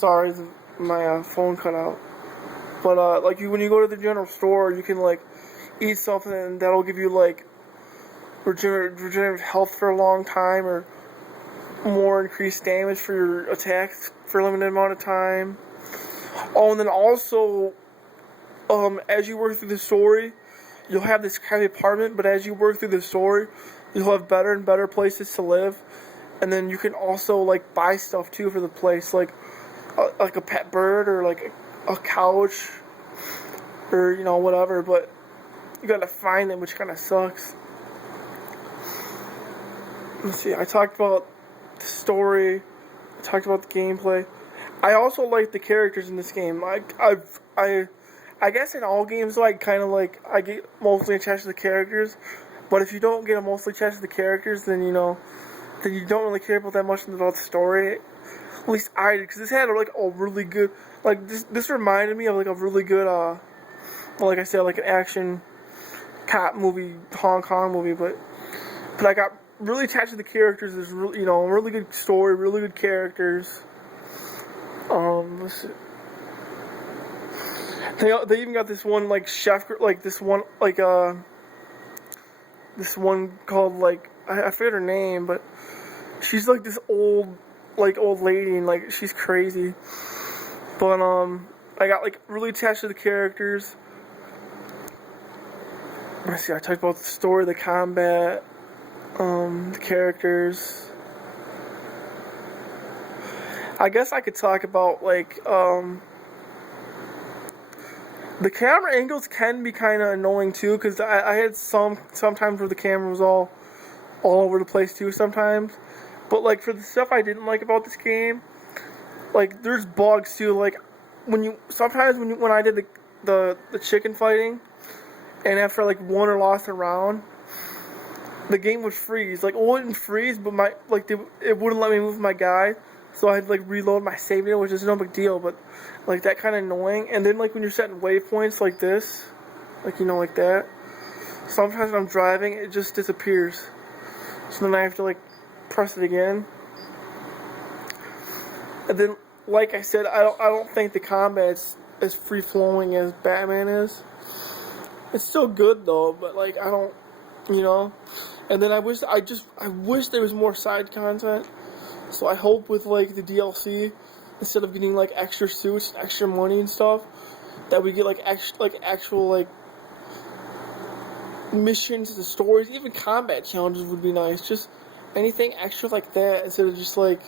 Sorry, my phone cut out. But like when you go to the general store, you can like eat something and that'll give you like regenerative health for a long time, or more increased damage for your attacks for a limited amount of time. Oh, and then also, as you work through the story, you'll have this kind of apartment, but as you work through the story, you'll have better and better places to live. And then you can also like buy stuff too for the place, like a pet bird or like a couch or whatever. But you gotta find them, which kind of sucks. Let's see. I talked about the story. I talked about the gameplay. I also like the characters in this game. I guess in all games, though, I get mostly attached to the characters. But if you don't get mostly attached to the characters, then then you don't really care about that much about the story. At least I did, because this had like a really good, like this reminded me of like a really good, like I said, like an action cop movie, Hong Kong movie. But I got really attached to the characters. There's really, really good story, really good characters. Let's see. They even got this one like chef, like this one called like I forget her name, but she's like this old lady, and like she's crazy. But I got like really attached to the characters. Let's see. I talked about the story, the combat, the characters. I guess I could talk about like the camera angles can be kind of annoying too, because I had sometimes where the camera was all over the place too sometimes. But like for the stuff I didn't like about this game, like there's bugs too. Like when I did the chicken fighting, and after like won or lost a round, the game would freeze. Like it wouldn't freeze, but it wouldn't let me move my guy. So I'd like reload my save data, which is no big deal, but like that kind of annoying. And then like when you're setting waypoints like this, like like that, sometimes when I'm driving it just disappears. So then I have to like press it again. And then like I said, I don't think the combat's as free flowing as Batman is. It's still good though, but like I don't, And then I wish there was more side content. So I hope with like the DLC, instead of getting like extra suits, extra money and stuff, that we get like actual like missions, the stories, even combat challenges would be nice. Just anything extra like that instead of just like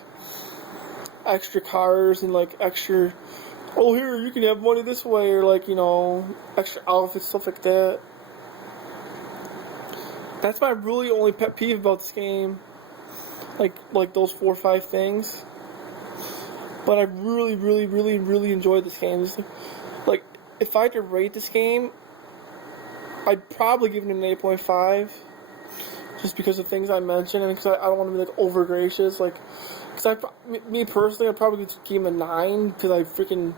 extra cars and like extra. Oh, here you can have money this way, or like extra outfits, stuff like that. That's my really only pet peeve about this game. Like those 4 or 5 things. But I really, really, really, really enjoyed this game. Like, if I had to rate this game, I'd probably give it an 8.5. Just because of things I mentioned, and because I don't want to be like over gracious. Like, because me personally, I'd probably give it a 9 because I freaking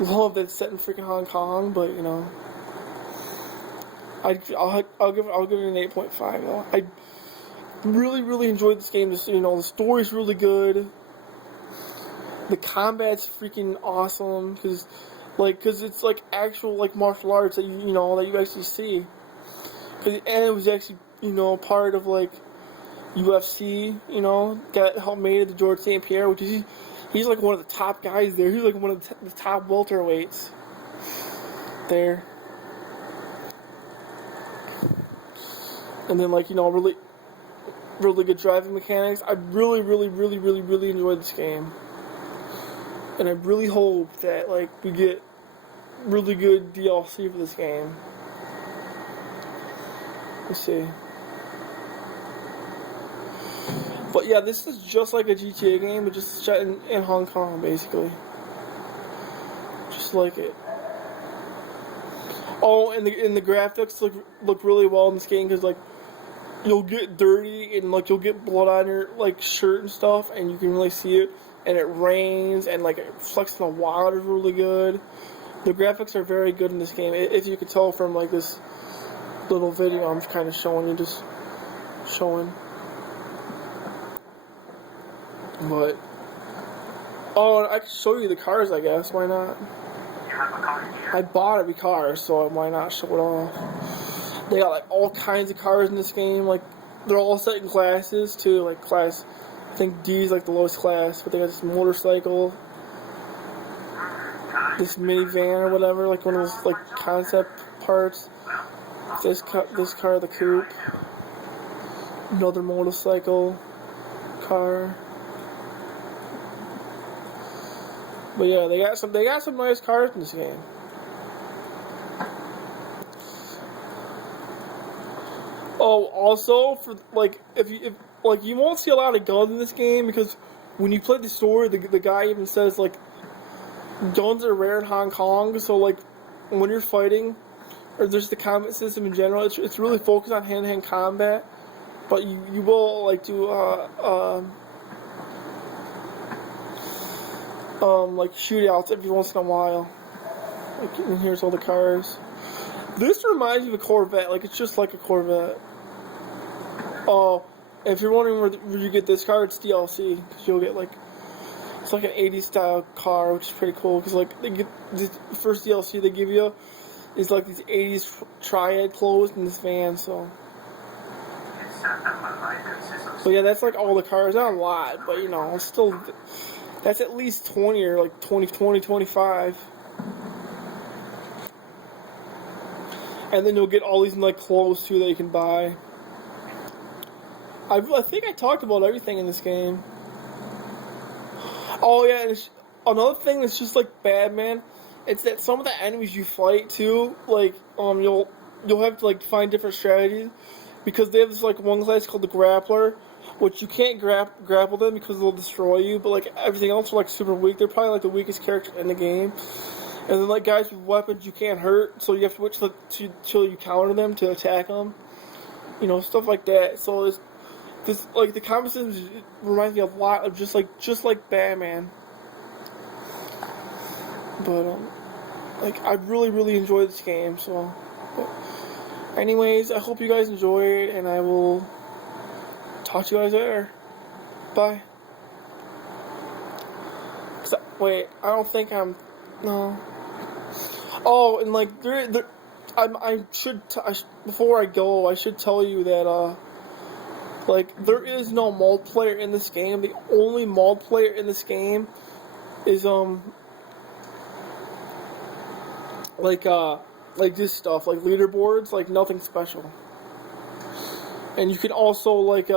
love that it's set in freaking Hong Kong. But I'll give it an 8.5 though. I really, really enjoyed this game. The story's really good. The combat's freaking awesome because it's like actual like martial arts that that you actually see. And it was actually part of like UFC. Got helped made it to George St. Pierre, which is he's like one of the top guys there. He's like one of the top welterweights there. And then like really. Really good driving mechanics. I really, really, really, really, really enjoyed this game. And I really hope that like we get really good DLC for this game. Let's see. But yeah, this is just like a GTA game, but just set in Hong Kong, basically. Just like it. Oh, and the graphics look really well in this game because like you'll get dirty and like you'll get blood on your like shirt and stuff, and you can really see it. And it rains, and like it reflects in the water is really good. The graphics are very good in this game, if you can tell from like this little video I'm kind of showing you, just showing. But Oh, I can show you the cars, I guess. Why not? You have a car here? I bought every car, so why not show it off? They got like all kinds of cars in this game. Like they're all set in classes too. Like class, I think D is like the lowest class, but they got this motorcycle, this minivan or whatever, like one of those like concept parts. This car, the coupe. Another motorcycle car. But yeah, they got some nice cars in this game. Oh, also for like if like you won't see a lot of guns in this game because when you play the story, the guy even says like guns are rare in Hong Kong. So like when you're fighting, or there's the combat system in general, it's really focused on hand-to-hand combat. But you will like do like shootouts every once in a while. Like, and here's all the cars. This reminds me of a Corvette. Like it's just like a Corvette. Oh, if you're wondering where you get this car, it's DLC because you'll get like it's like an '80s style car, which is pretty cool. Because like they get the first DLC they give you is like these '80s triad clothes in this van. So, but yeah, that's like all the cars. Not a lot, but you know, it's still that's at least 20 or like 25. And then you'll get all these like clothes too that you can buy. I think I talked about everything in this game. Oh yeah, and another thing that's just like Batman, it's that some of the enemies you fight too, like you'll have to like find different strategies because they have this like one class called the Grappler, which you can't grapple them because they'll destroy you. But like everything else are like super weak. They're probably like the weakest character in the game. And then like guys with weapons you can't hurt, so you have to wait till you counter them to attack them. You know, stuff like that. So it's this like the combat system reminds me a lot of just like Batman. But like I really enjoyed this game. So, but anyways, I hope you guys enjoyed, and I will talk to you guys later. Bye. Wait, I don't think I'm no. Oh, and like before I go, I should tell you that like there is no multiplayer in this game. The only multiplayer in this game is like this stuff, like leaderboards, like nothing special. And you can also like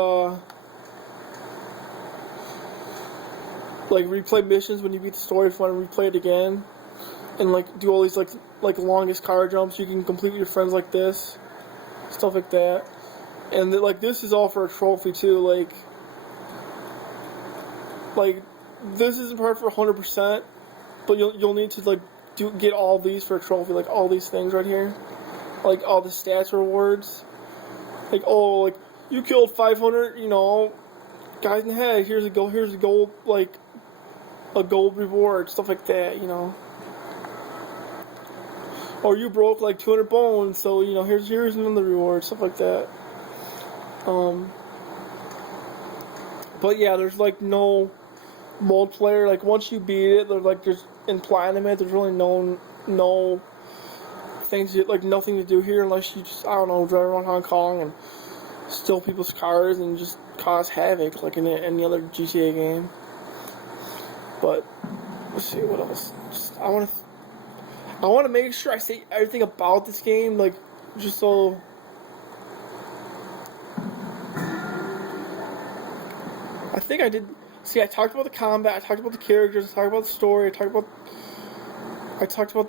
replay missions when you beat the story if you want to replay it again. And like do all these like longest car jumps you can complete with your friends like this, stuff like that. And like this is all for a trophy too. Like this isn't perfect for 100%, but you'll need to like get all these for a trophy. Like all these things right here, like all the stats rewards. Like like you killed 500, you know, guys in the head. Here's a gold like a gold reward, stuff like that. You know. Or you broke like 200 bones, so you know here's another reward, stuff like that. But yeah, there's like no multiplayer. Like once you beat it, there's like in platinum it. There's really no things like nothing to do here unless you just I don't know drive around Hong Kong and steal people's cars and just cause havoc like in any other GTA game. But let's see what else. I want to make sure I say everything about this game, like, just so... I think I did... See, I talked about the combat, I talked about the characters, I talked about the story, I talked about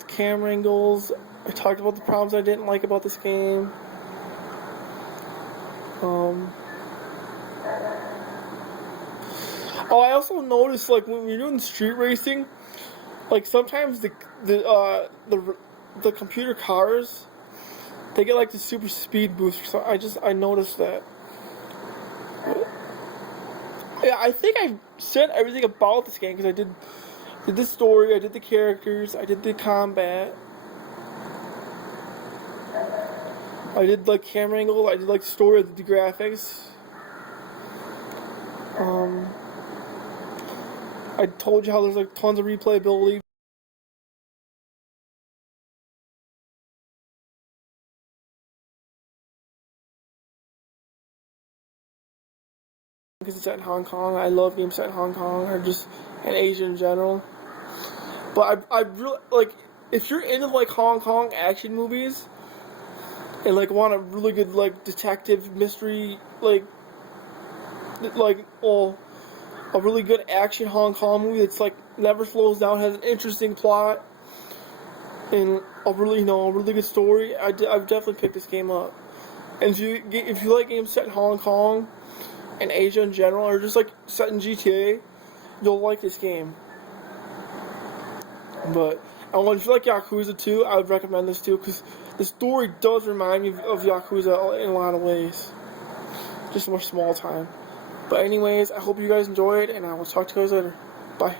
the camera angles, I talked about the problems I didn't like about this game. Oh, I also noticed, like, when you're doing street racing, like sometimes the computer cars, they get like the super speed boost. So I noticed that. Yeah, I think I said everything about this game because I did the story, I did the characters, I did the combat, I did like camera angle, I did like the story, I did the graphics. I told you how there's like tons of replayability. Because it's set in Hong Kong. I love games set in Hong Kong or just in Asia in general. But I really like if you're into like Hong Kong action movies and like want a really good like detective mystery well a really good action Hong Kong movie that's like never slows down, has an interesting plot and a really a really good story. I've definitely picked this game up. And if you like games set in Hong Kong and Asia in general, or just like set in GTA, you'll like this game. But if you like Yakuza 2, I would recommend this too, because the story does remind me of Yakuza in a lot of ways. Just more small time. But anyways, I hope you guys enjoyed, and I will talk to you guys later. Bye.